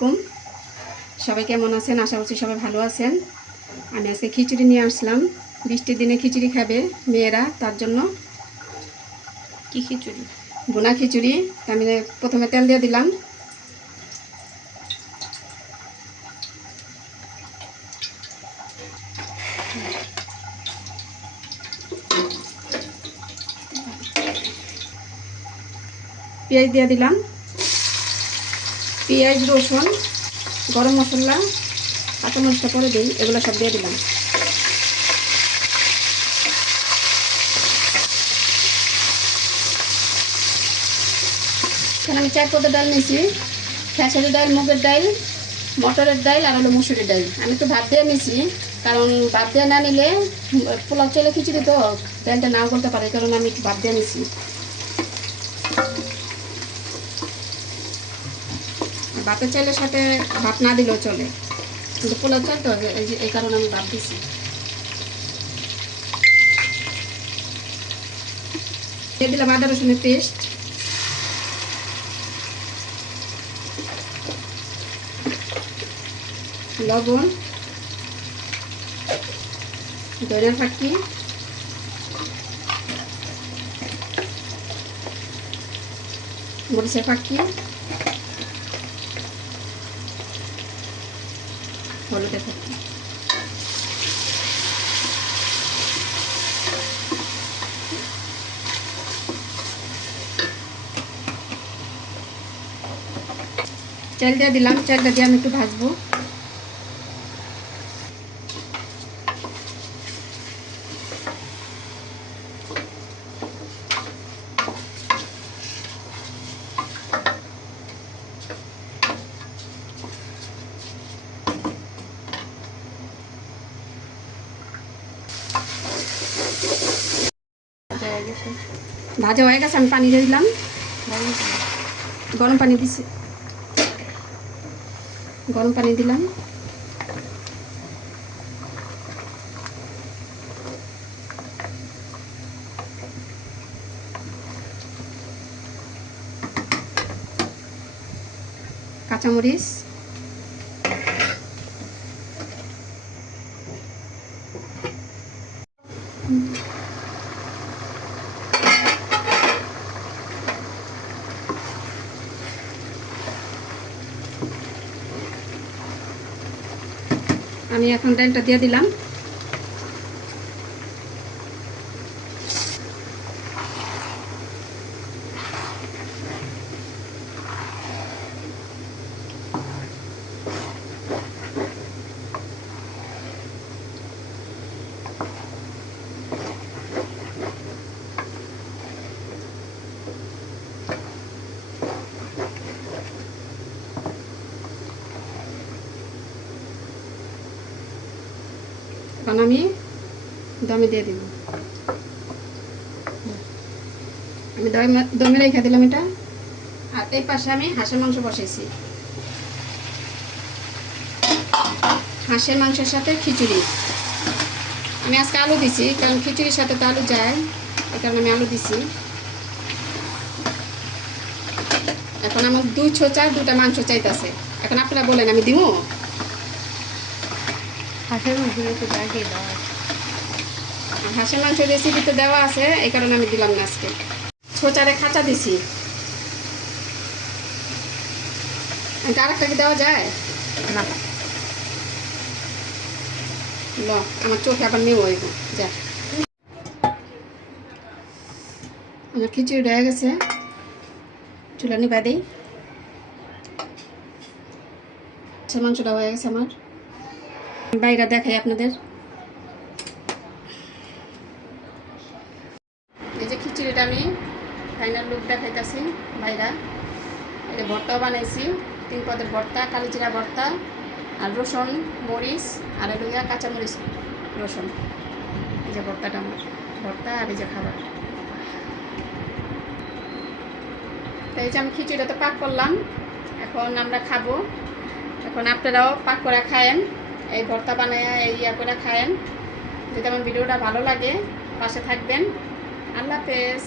আলাইকুম। সবাই কেমন আছেন? আশা করছি সবাই ভালো আছেন। আমি আজকে খিচুড়ি নিয়ে আসলাম। বৃষ্টির দিনে খিচুড়ি খাবে মেয়েরা, তার জন্য। কি খিচুড়ি? ভুনা খিচুড়ি। আমি প্রথমে তেল দিয়ে দিলাম। পেঁয়াজ দিয়ে দিলাম। পেঁয়াজ, রসুন, গরম মশলা, কাঁচামরিচটা পরে দিই, এগুলো সব দিয়ে দিলাম। এখানে আমি 4 পদের ডাল নিয়েছি। খেসারি ডাল, মুগের ডাল, মটরের ডাল আর হলো মুসুরির ডাল। আমি তো ভাত দিয়ে নিয়েছি, কারণ ভাত দিয়ে না নিলে পোলাও চাইলে খিচুড়ি তো ডালটা নাও বলতে পারে, কারণ আমি ভাত দিয়ে নিয়েছি। ভাতের চাইলের সাথে ভাত না দিলেও চলে, কিন্তু পোলাও চাল তো এই কারণে আমি ভাত দিছি। দিয়ে দিলাম আদা রসুনের পেস্ট, লবণ, ধনিয়া ফাঁকি, মরিচের ফাঁকি, হলুদের ফাঁকি। চাল দিয়ে দিলাম। চালটা দিয়ে আমি একটু ভাজবো। ভাজা হয়ে গেছে, আমি পানি দিয়ে দিলাম। গরম পানি দিছি, গরম পানি দিলাম। কাঁচামরিচ, আমি এখন ডালটা দিয়ে দিলাম। এখন আমি দমে দিয়ে দিব। আমি দমে রেখে দিলাম এটা। আর এই পাশে আমি হাঁসের মাংস বসাইছি। হাঁসের মাংসের সাথে খিচুড়ি। আমি আজকে আলু দিছি, কারণ খিচুড়ির সাথে তো আলু যায়, এই কারণে আমি আলু দিছি। এখন আমার 2 ছোচা 2টা মাংস চাইতেছে। এখন আপনারা বলেন আমি দিব? হাঁসের মাংস তো আগে দাও। হাঁসের মাংস রেসিপিতে দেওয়া আছে, এই কারণে আমি দিলাম না আজকে। ছোচারে খাঁচা দিছি। আরেকটা কি দেওয়া যায় না? ল, আমার চোখে আবার নেই হইব। যা, আমার খিচুড়ি হয়ে গেছে। চুলা নিবা দিই। মাংসটা হয়ে গেছে আমার। বাইরে দেখাই আপনাদের। এই যে খিচুড়িটা আমি ফাইনাল লুক দেখাইতেছি বাইরা। এটা ভর্তাও বানাইছি, 3 পদের ভর্তা, কালিজিরা ভর্তা, আর রসুন, মরিচ, আর লইয়া কাঁচামরিচ, রসুন। এই যে ভর্তাটা আমার, ভর্তা আর এই যে খাবার। তো এই যে আমি খিচুড়িটা তো পাক করলাম, এখন আমরা খাবো। এখন আপনারাও পাক করে খায়েন, এই ভর্তা বানায়া এই ইয়া করে খায়েন। যদি আমার ভিডিওটা ভালো লাগে পাশে থাকবেন। আল্লাহ হাফেজ।